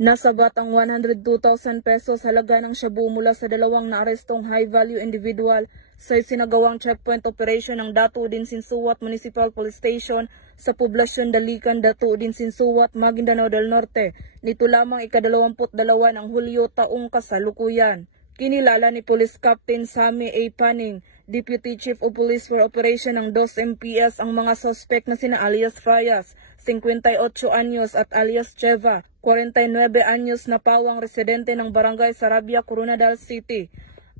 Nasabat ang 102,000 pesos halaga ng shabu mula sa dalawang naarestong high-value individual sa isinagawang checkpoint operation ng Datu Udin Sinsuat Municipal Police Station sa poblasyon Dalican, Datu Udin Sinsuat, Maguindanao del Norte, nito lamang ika-22 ng Hulyo taong kasalukuyan. Kinilala ni Police Captain Sammy A. Paning, Deputy Chief of Police for Operation ng 2 MPS ang mga suspect na sina alias Fayas, 58 anyos at alias Cheva, 49 anyos na pawang residente ng Barangay Sarabia, Coronadal City.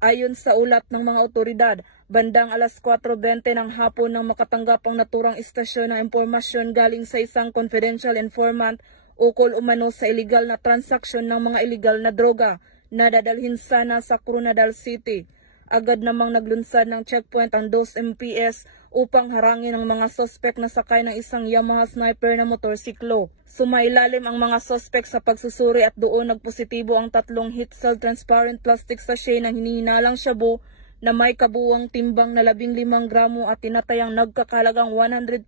Ayon sa ulat ng mga otoridad, bandang alas 4:20 ng hapon nang makatanggap ang naturang istasyon ng impormasyon galing sa isang confidential informant ukol umano sa illegal na transaksyon ng mga illegal na droga na dadalhin sana sa Coronadal City. Agad namang naglunsad ng checkpoint ang 2 MPS upang harangin ang mga suspect na sakay ng isang Yamaha Sniper na motorsiklo. Sumailalim ang mga suspect sa pagsusuri at doon nagpositibo ang 3 heat cell transparent plastic sachet na hinihinalang shabu na may kabuuang timbang na 15 gramo at tinatayang nagkakalagang 102,000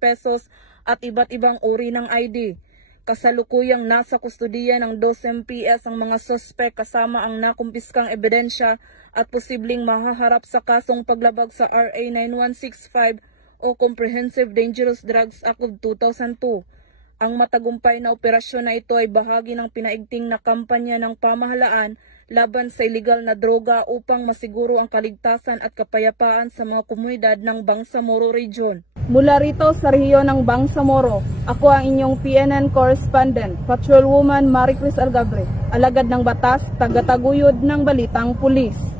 pesos at iba't ibang uri ng ID. Kasalukuyang nasa kustudiya ng 2 MPS ang mga suspect kasama ang nakumpiskang ebidensya at posibleng mahaharap sa kasong paglabag sa RA 9165 o Comprehensive Dangerous Drugs Act of 2002. Ang matagumpay na operasyon na ito ay bahagi ng pinaigting na kampanya ng pamahalaan laban sa iligal na droga upang masiguro ang kaligtasan at kapayapaan sa mga komunidad ng Bangsamoro Region. Mula rito sa rehiyon ng Bangsamoro, ako ang inyong PNN correspondent, Patrolwoman Maricris Algabre, alagad ng batas, tagataguyod ng Balitang Pulis.